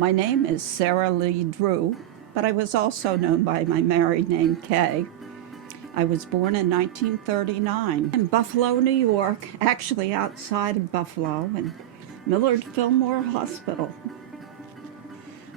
My name is Sarah Lee Drew, but I was also known by my married name, Kay. I was born in 1939 in Buffalo, New York, actually outside of Buffalo, in Millard Fillmore Hospital.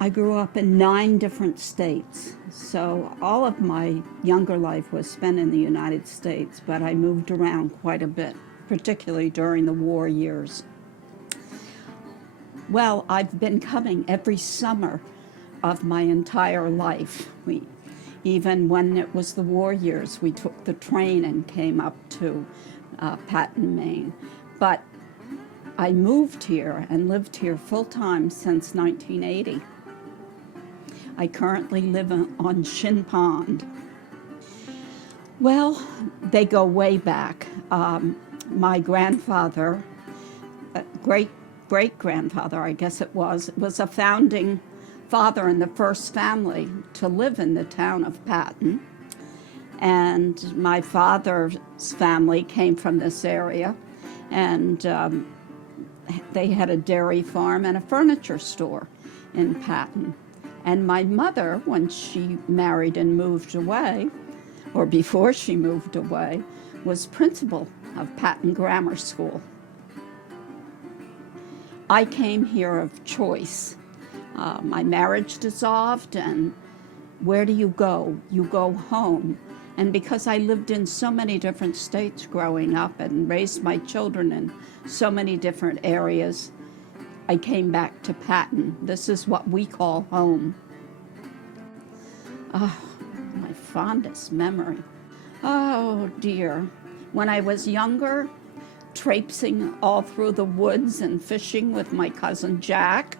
I grew up in 9 different states, so all of my younger life was spent in the United States, but I moved around quite a bit, particularly during the war years. Well, I've been coming every summer of my entire life. Even when it was the war years, we took the train and came up to Patten, Maine. But I moved here and lived here full-time since 1980. I currently live on Shin Pond. Well, they go way back. My grandfather, great-grandfather, I guess it was a founding father in the first family to live in the town of Patten. And my father's family came from this area, and they had a dairy farm and a furniture store in Patten. And my mother, when she married and moved away, or before she moved away, was principal of Patten Grammar School. I came here of choice. My marriage dissolved, and where do you go? You go home. And because I lived in so many different states growing up and raised my children in so many different areas, I came back to Patten. This is what we call home. Oh, my fondest memory. Oh dear. When I was younger, traipsing all through the woods and fishing with my cousin Jack.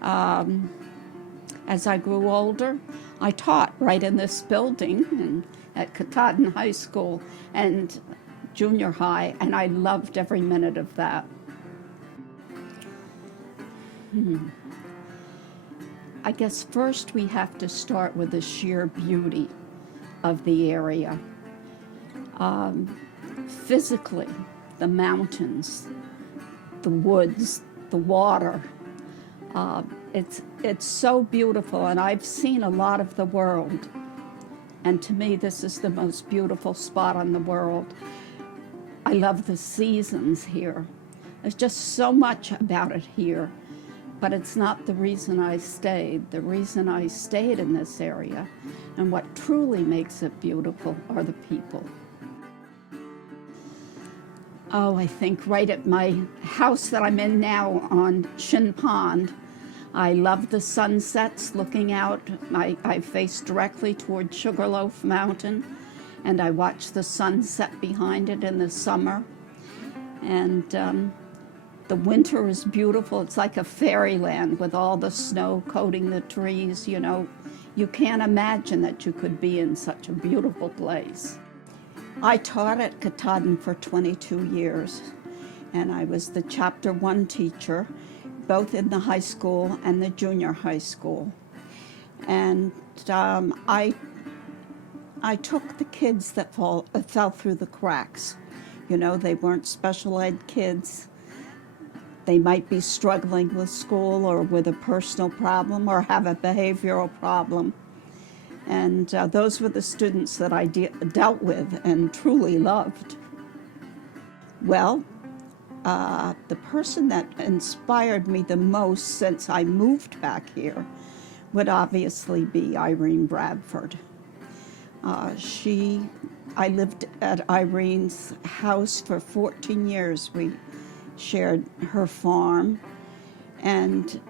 As I grew older, I taught right in this building and at Katahdin High School and junior high, and I loved every minute of that. I guess first we have to start with the sheer beauty of the area. Physically, the mountains, the woods, the water. It's so beautiful, and I've seen a lot of the world. And to me, this is the most beautiful spot on the world. I love the seasons here. There's just so much about it here, but it's not the reason I stayed. The reason I stayed in this area, and what truly makes it beautiful, are the people. Oh, I think right at my house that I'm in now on Shin Pond, I love the sunsets looking out. I face directly toward Sugarloaf Mountain, and I watch the sunset behind it in the summer. And the winter is beautiful. It's like a fairyland with all the snow coating the trees. You know, you can't imagine that you could be in such a beautiful place. I taught at Katahdin for 22 years, and I was the Chapter 1 teacher, both in the high school and the junior high school. And I took the kids that fell through the cracks. You know, they weren't special ed kids. They might be struggling with school or with a personal problem or have a behavioral problem. And those were the students that I dealt with and truly loved. Well, the person that inspired me the most since I moved back here would obviously be Irene Bradford. I lived at Irene's house for 14 years. We shared her farm, and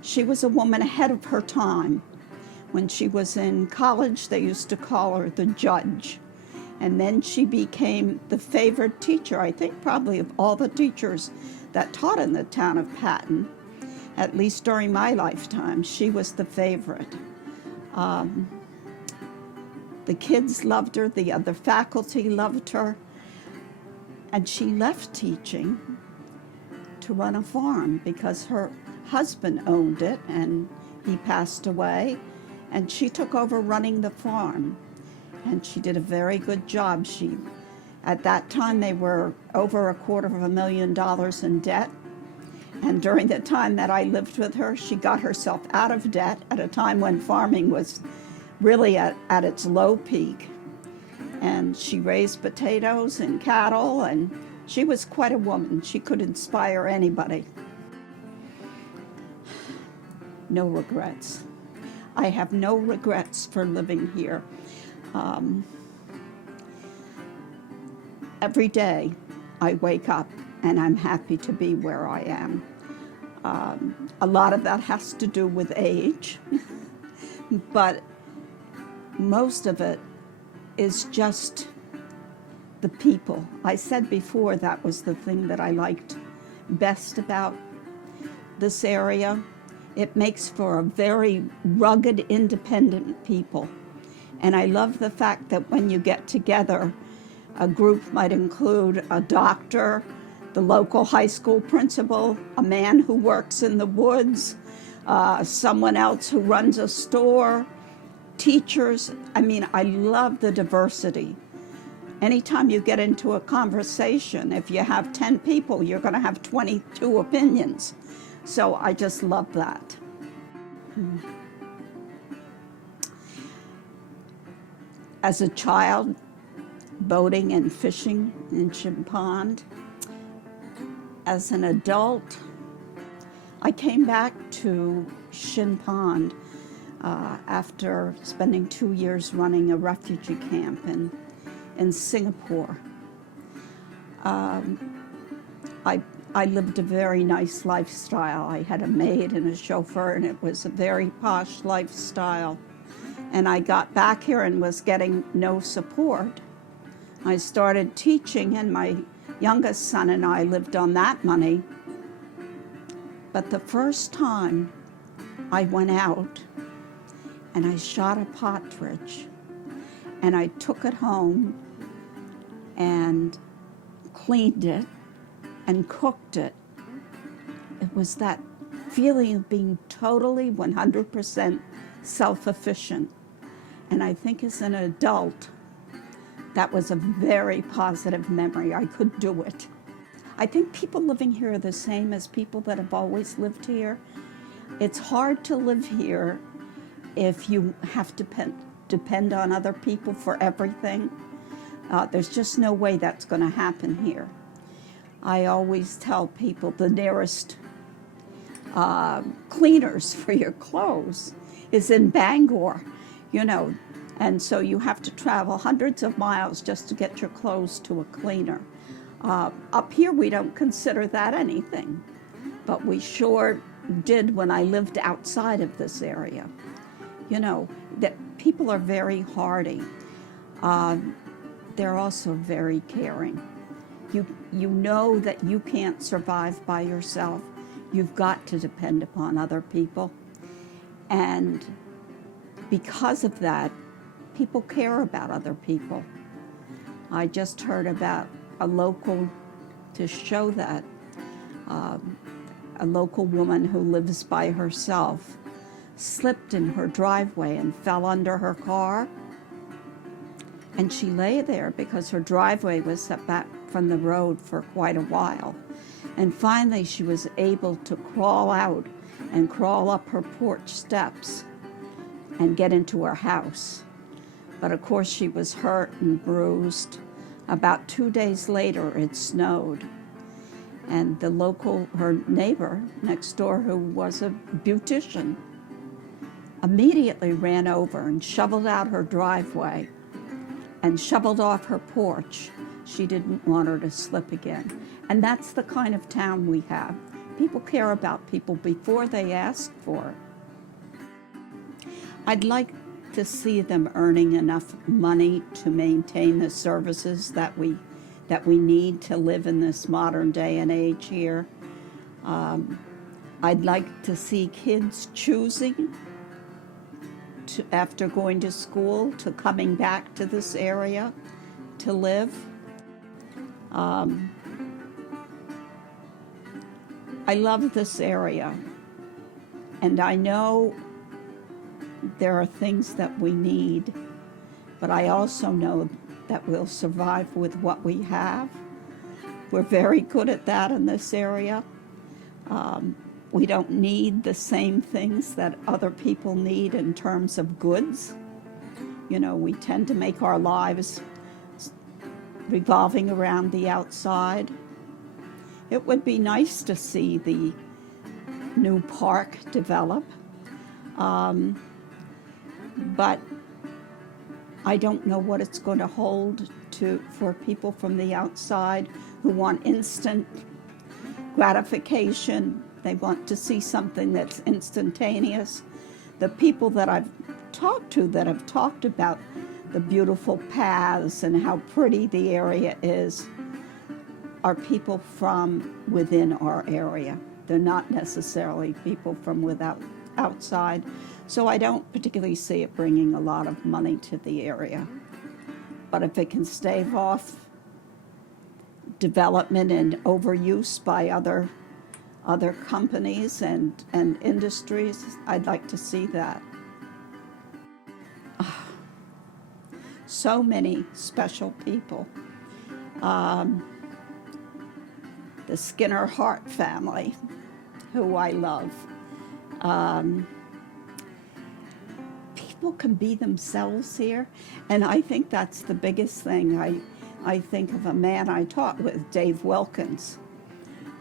she was a woman ahead of her time. When she was in college, they used to call her the judge. And then she became the favored teacher, I think probably of all the teachers that taught in the town of Patten. At least during my lifetime, she was the favorite. The kids loved her, the other faculty loved her, and she left teaching to run a farm because her husband owned it and he passed away. And she took over running the farm, and she did a very good job. At that time, they were over $250,000 in debt, And during the time that I lived with her, she got herself out of debt at a time when farming was really at its low peak. And she raised potatoes and cattle, and she was quite a woman. She could inspire anybody. No regrets. I have no regrets for living here. Every day I wake up and I'm happy to be where I am. A lot of that has to do with age, but most of it is just the people. I said before that was the thing that I liked best about this area. It makes for a very rugged, independent people. And I love the fact that when you get together, a group might include a doctor, the local high school principal, a man who works in the woods, someone else who runs a store, teachers. I mean, I love the diversity. Anytime you get into a conversation, if you have 10 people, you're going to have 22 opinions. So I just love that. As a child, boating and fishing in Shin Pond. As an adult, I came back to Shin Pond after spending 2 years running a refugee camp in Singapore. I lived a very nice lifestyle. I had a maid and a chauffeur, and it was a very posh lifestyle. And I got back here and was getting no support. I started teaching, and my youngest son and I lived on that money. But the first time I went out and I shot a partridge, and I took it home and cleaned it and cooked it. It was that feeling of being totally 100% self-efficient. And I think as an adult, that was a very positive memory. I could do it. I think people living here are the same as people that have always lived here. It's hard to live here if you have to depend on other people for everything. There's just no way that's going to happen here. I always tell people the nearest cleaners for your clothes is in Bangor, you know, and so you have to travel hundreds of miles just to get your clothes to a cleaner. Up here, we don't consider that anything, but we sure did when I lived outside of this area. You know, that people are very hardy. They're also very caring. You know that you can't survive by yourself. You've got to depend upon other people. And because of that, people care about other people. I just heard about a local, to show that, a local woman who lives by herself slipped in her driveway and fell under her car. And she lay there because her driveway was set back from the road for quite a while. And finally she was able to crawl out and crawl up her porch steps and get into her house. But of course she was hurt and bruised. About 2 days later it snowed. And her neighbor next door, who was a beautician, immediately ran over and shoveled out her driveway and shoveled off her porch. She didn't want her to slip again. And that's the kind of town we have. People care about people before they ask for it. I'd like to see them earning enough money to maintain the services that we need to live in this modern day and age here. I'd like to see kids choosing after going to school to coming back to this area to live. I love this area, and I know there are things that we need, but I also know that we'll survive with what we have. We're very good at that in this area. We don't need the same things that other people need in terms of goods. You know, we tend to make our lives revolving around the outside. It would be nice to see the new park develop, but I don't know what it's going to hold for people from the outside who want instant gratification. They want to see something that's instantaneous. The people that I've talked to that have talked about the beautiful paths and how pretty the area is are people from within our area. They're not necessarily people from outside. So I don't particularly see it bringing a lot of money to the area. But if it can stave off development and overuse by other companies and industries, I'd like to see that. So many special people. The Skinner Hart family, who I love. People can be themselves here, and I think that's the biggest thing. I think of a man I taught with, Dave Wilkins,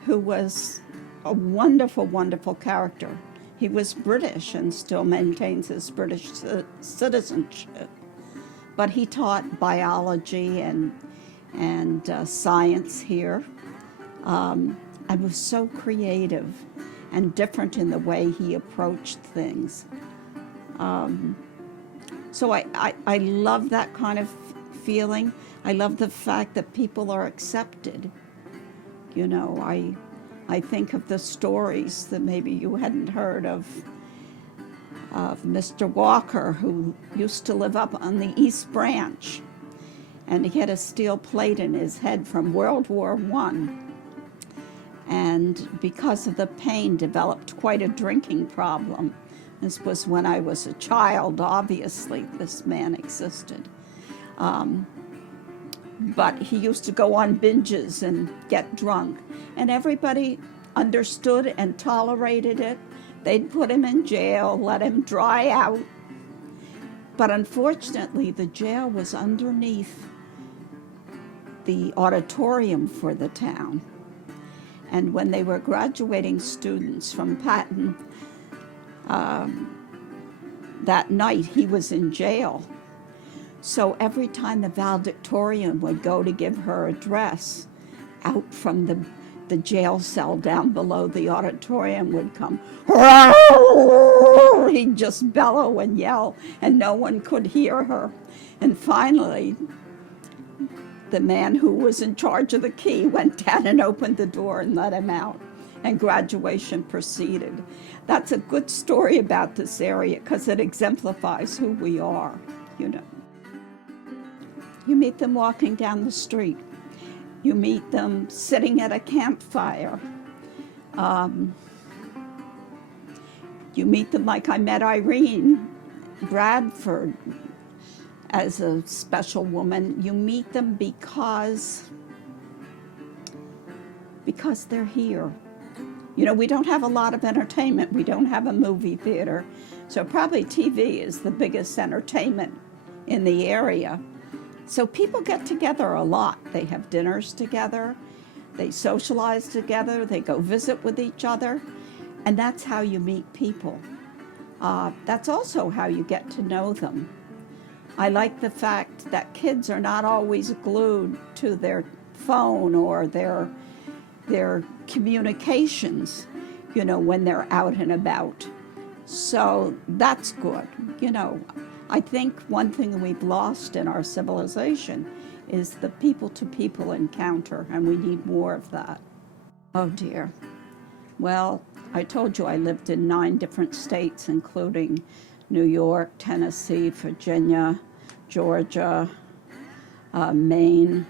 who was a wonderful, wonderful character. He was British and still maintains his British citizenship, but he taught biology and science here. I was so creative and different in the way he approached things. So I love that kind of feeling. I love the fact that people are accepted. You know, I think of the stories that maybe you hadn't heard of Mr. Walker, who used to live up on the East Branch, and he had a steel plate in his head from World War I. And because of the pain, developed quite a drinking problem. This was when I was a child, obviously, this man existed. But he used to go on binges and get drunk. And everybody understood and tolerated it. They'd put him in jail, let him dry out. But unfortunately, the jail was underneath the auditorium for the town. And when they were graduating students from Patton, that night he was in jail. So every time the valedictorian would go to give her address, out from the jail cell down below the auditorium would come, he'd just bellow and yell, and no one could hear her. And finally, the man who was in charge of the key went down and opened the door and let him out, and graduation proceeded. That's a good story about this area because it exemplifies who we are, you know. You meet them walking down the street. You meet them sitting at a campfire. You meet them like I met Irene Bradford as a special woman. You meet them because they're here. You know, we don't have a lot of entertainment. We don't have a movie theater. So probably TV is the biggest entertainment in the area. So people get together a lot. They have dinners together. They socialize together. They go visit with each other. And that's how you meet people. That's also how you get to know them. I like the fact that kids are not always glued to their phone or their communications, you know, when they're out and about. So that's good. You know, I think one thing we've lost in our civilization is the people-to-people encounter, and we need more of that. Oh dear. Well, I told you I lived in 9 different states, including New York, Tennessee, Virginia, Georgia, Maine,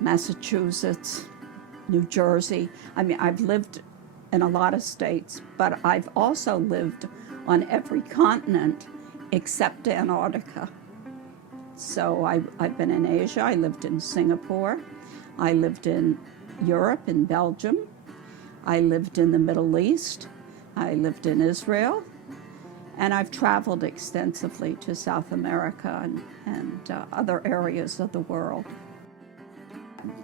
Massachusetts, New Jersey. I mean, I've lived in a lot of states, but I've also lived on every continent except Antarctica. So I've been in Asia. I lived in Singapore. I lived in Europe, in Belgium. I lived in the Middle East, I lived in Israel, and I've traveled extensively to South America and other areas of the world.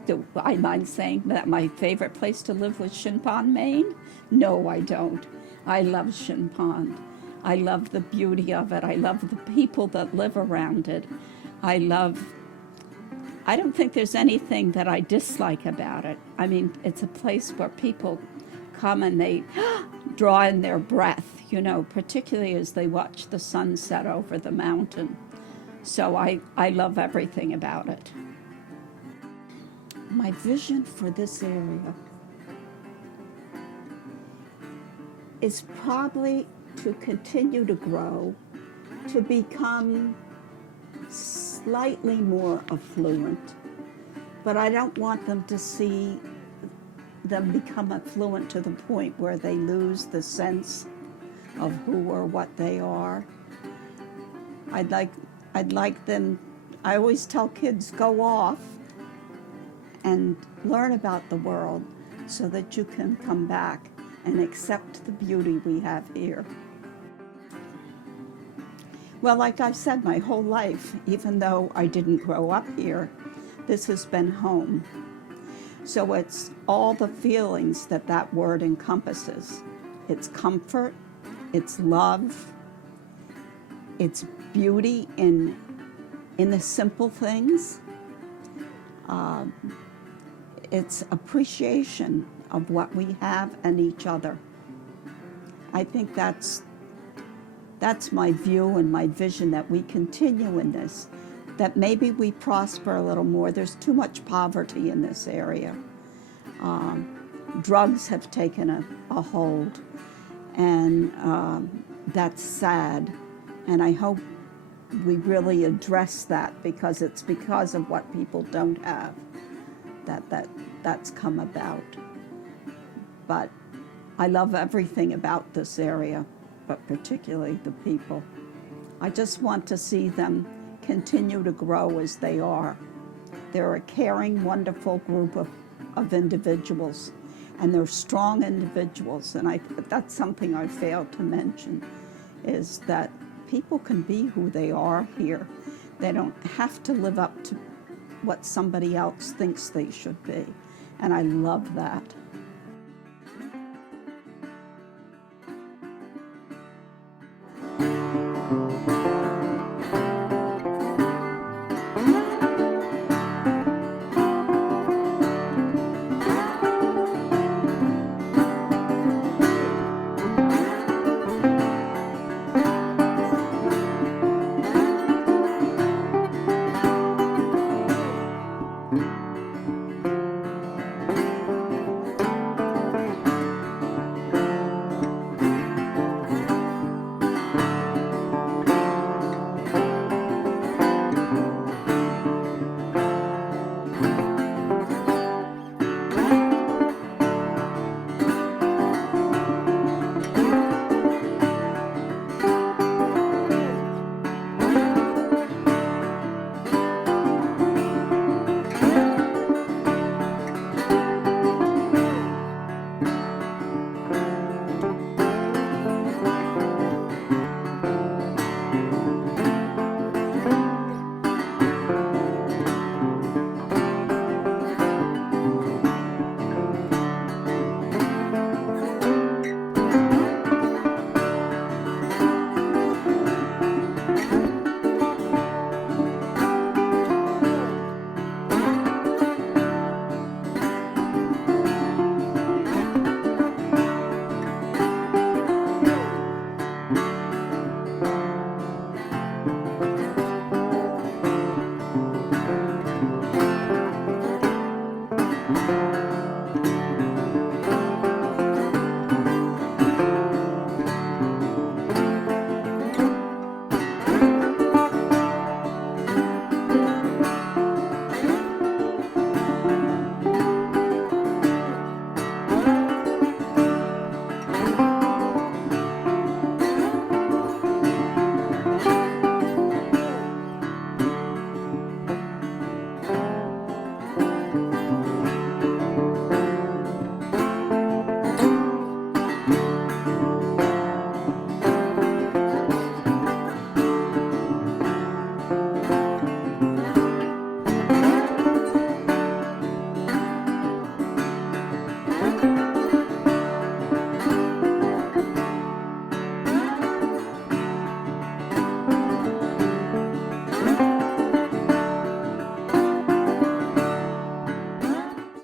Do I mind saying that my favorite place to live was Shin Pond, Maine? No, I don't. I love Shin Pond. I love the beauty of it. I love the people that live around it. I don't think there's anything that I dislike about it. I mean, it's a place where people come and they draw in their breath, you know, particularly as they watch the sunset over the mountain. So I love everything about it. My vision for this area is probably to continue to grow, to become slightly more affluent, but I don't want them to see them become affluent to the point where they lose the sense of who or what they are. I'd like them, I always tell kids, go off and learn about the world so that you can come back and accept the beauty we have here. Well, like I've said my whole life, even though I didn't grow up here, this has been home. So it's all the feelings that that word encompasses. It's comfort, it's love, it's beauty in the simple things. It's appreciation of what we have and each other. I think that's my view and my vision, that we continue in this, that maybe we prosper a little more. There's too much poverty in this area. Drugs have taken a hold, and that's sad. And I hope we really address that, because it's because of what people don't have that's come about. But I love everything about this area, but particularly the people. I just want to see them continue to grow as they are. They're a caring, wonderful group of individuals, and they're strong individuals. And that's something I failed to mention, is that people can be who they are here. They don't have to live up to what somebody else thinks they should be. And I love that.